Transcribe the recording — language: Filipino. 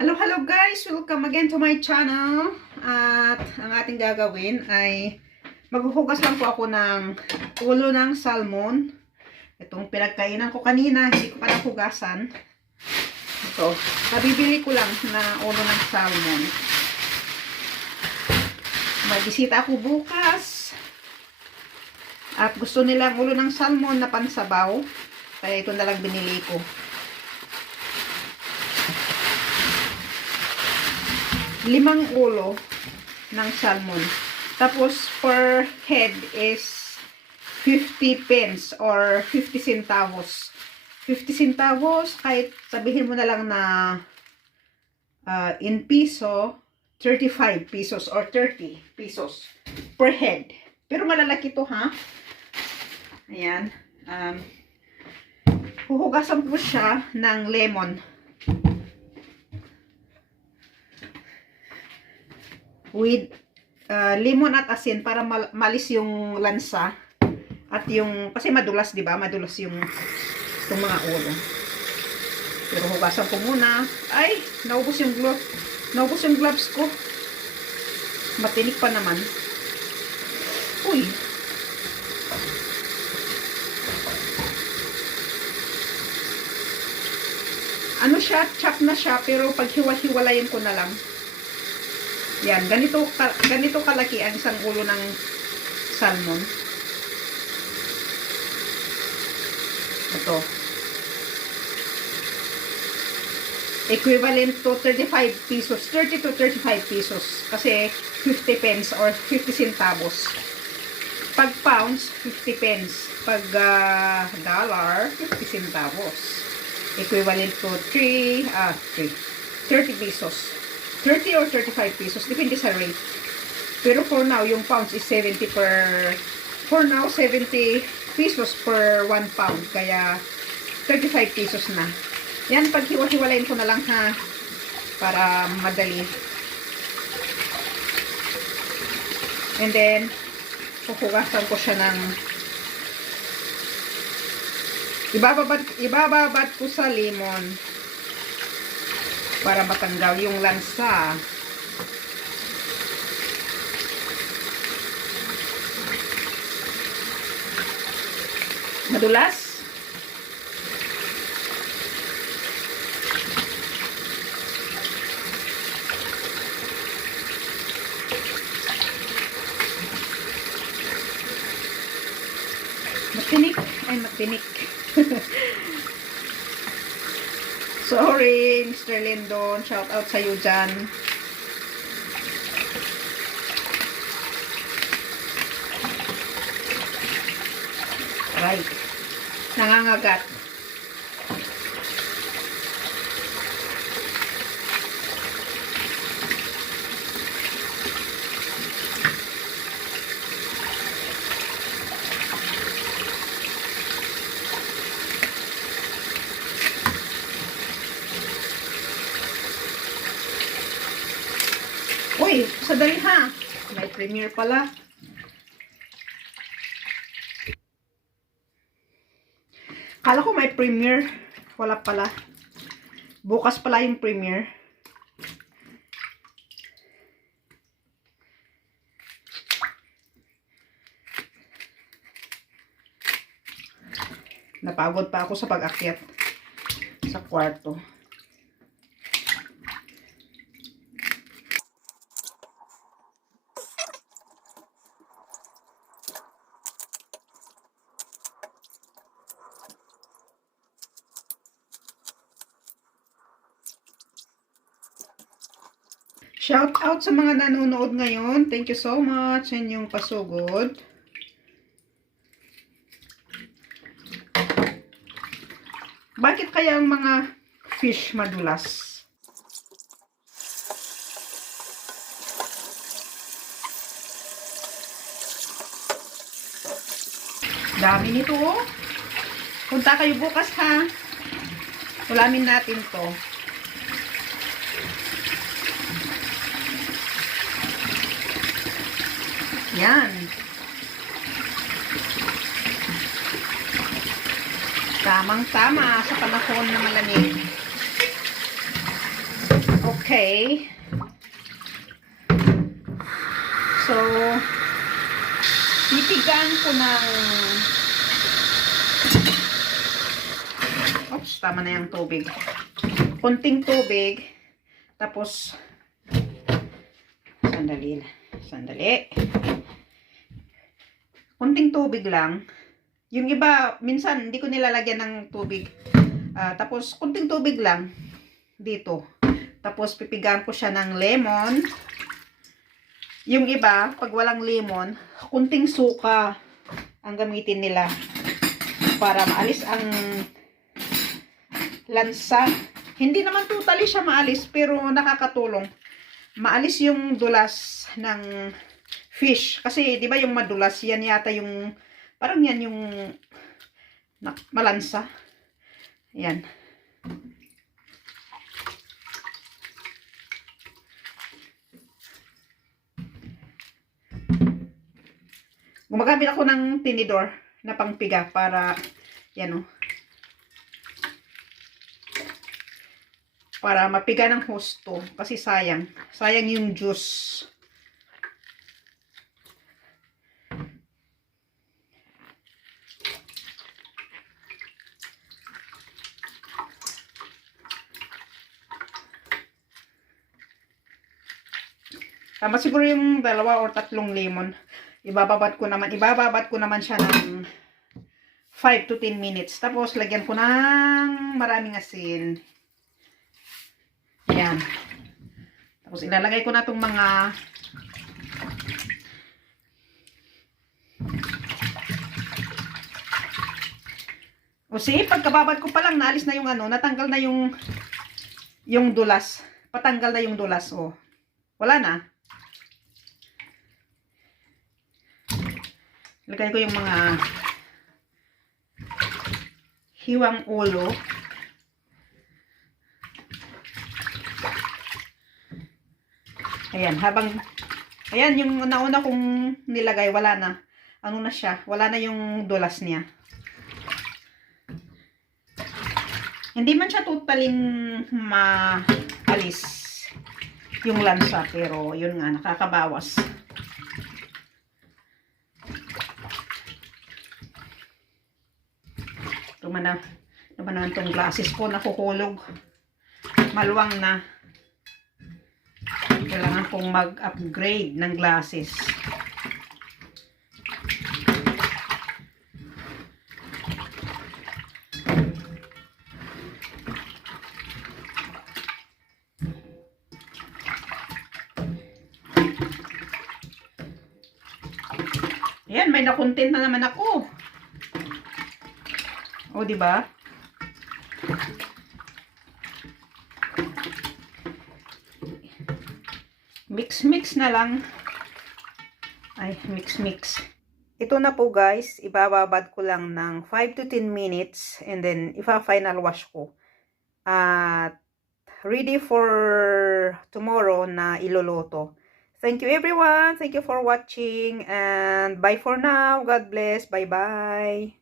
Hello, hello guys! Welcome again to my channel. At ang ating gagawin ay maghuhugas lang po ako ng ulo ng salmon. Itong pinagkainan ko kanina, hindi ko pa nahugasan. Ito, kabibili ko lang na ulo ng salmon. May bisita ako bukas. At gusto nilang ulo ng salmon na pansabaw. Kaya ito na lang binili ko. 5 ulo ng salmon. Tapos, per head is 50 pence or 50 centavos. 50 centavos, kahit sabihin mo na lang na in piso, 35 pesos or 30 pesos per head. Pero malalaki to, ha? Ayan. Huhugasan po siya ng lemon. With lemon at asin para malis yung lansa at yung, kasi madulas, di ba? Madulas yung itong mga ulo. Pero hugasan ko muna. Ay, naubos yung gloves ko. Matinik pa naman. Uy. Ano siya, chop na siya, pero pag hiwa-hiwalayin ko na lang. Yan, ganito kalaki ang isang ulo ng salmon. Ito. Equivalent to 35 pesos, 30 to 35 pesos. Kasi 50 pence or 50 centavos. Pag pounds, 50 pence. Pag dollar, 50 centavos. Equivalent to 30 pesos. 30 or 35 pesos, depende sa rate. Pero for now, yung pounds is 70 pesos per 1 pound. Kaya 35 pesos na. Yan, pag hiwa-hiwalayin ko na lang, ha, para madali. And then, kukugasan ko siya ng ibababad ko sa lemon para matanggal yung lansa. Madulas. Matinik. Ay, matinik. Sorry, Mr. Lindon. Shout out sa'yo dyan. Right. Nangangagat. Uy, sadali ha. May premiere pala. Kala ko may premiere. Wala pala. Bukas pala yung premiere. Napagod pa ako sa pag-akyat sa kwarto. Shout out sa mga nanonood ngayon. Thank you so much sa inyong pasugod. Bakit kaya ang mga fish madulas? Dami nito, oh. Punta kayo bukas, ha. Ulamin natin to. Yan. Tamang-tama sa panahon na malamig. Okay. So, pipigaan ko ng... Oops, tama na yung tubig. Kunting tubig. Tapos, sandali. Kunting tubig lang. Yung iba, minsan, hindi ko nilalagyan ng tubig. Tapos, kunting tubig lang. Dito. Tapos, pipigaan ko siya ng lemon. Yung iba, pag walang lemon, kunting suka ang gamitin nila para maalis ang lansa. Hindi naman totally siya maalis, pero nakakatulong. Maalis yung dulas ng fish. Kasi, di ba yung madulas, yan yata yung, parang yan yung malansa. Yan. Gumagamit ako ng tinidor na pangpiga para, yan o. Para mapiga ng husto. Kasi sayang. Sayang yung juice. Tama siguro yung 2 or 3 lemon. Ibababad ko naman siya ng 5 to 10 minutes. Tapos lagyan ko ng maraming asin. Ayan. Tapos ilalagay ko na itong mga pagkababad ko pa lang naalis na yung natanggal na yung dulas. Patanggal na yung dulas, oh. Wala na. Lagay ko yung mga hiwang ulo. Ayan, ayan, yung nauna kong nilagay, wala na. Ano na siya? Wala na yung dulas niya. Hindi man siya totaling maalis yung lansa, pero yun nga, nakakabawas. Naman itong glasses ko, nakukulog. Maluwang na. Kailangan kong mag-upgrade ng glasses. Ayan, may na-content na naman ako. O, diba? Mix na lang. Ay, mix. Ito na po guys, ibababad ko lang ng 5 to 10 minutes and then ipa-final wash ko. At ready for tomorrow na iluluto. Thank you everyone. Thank you for watching and bye for now. God bless. Bye-bye.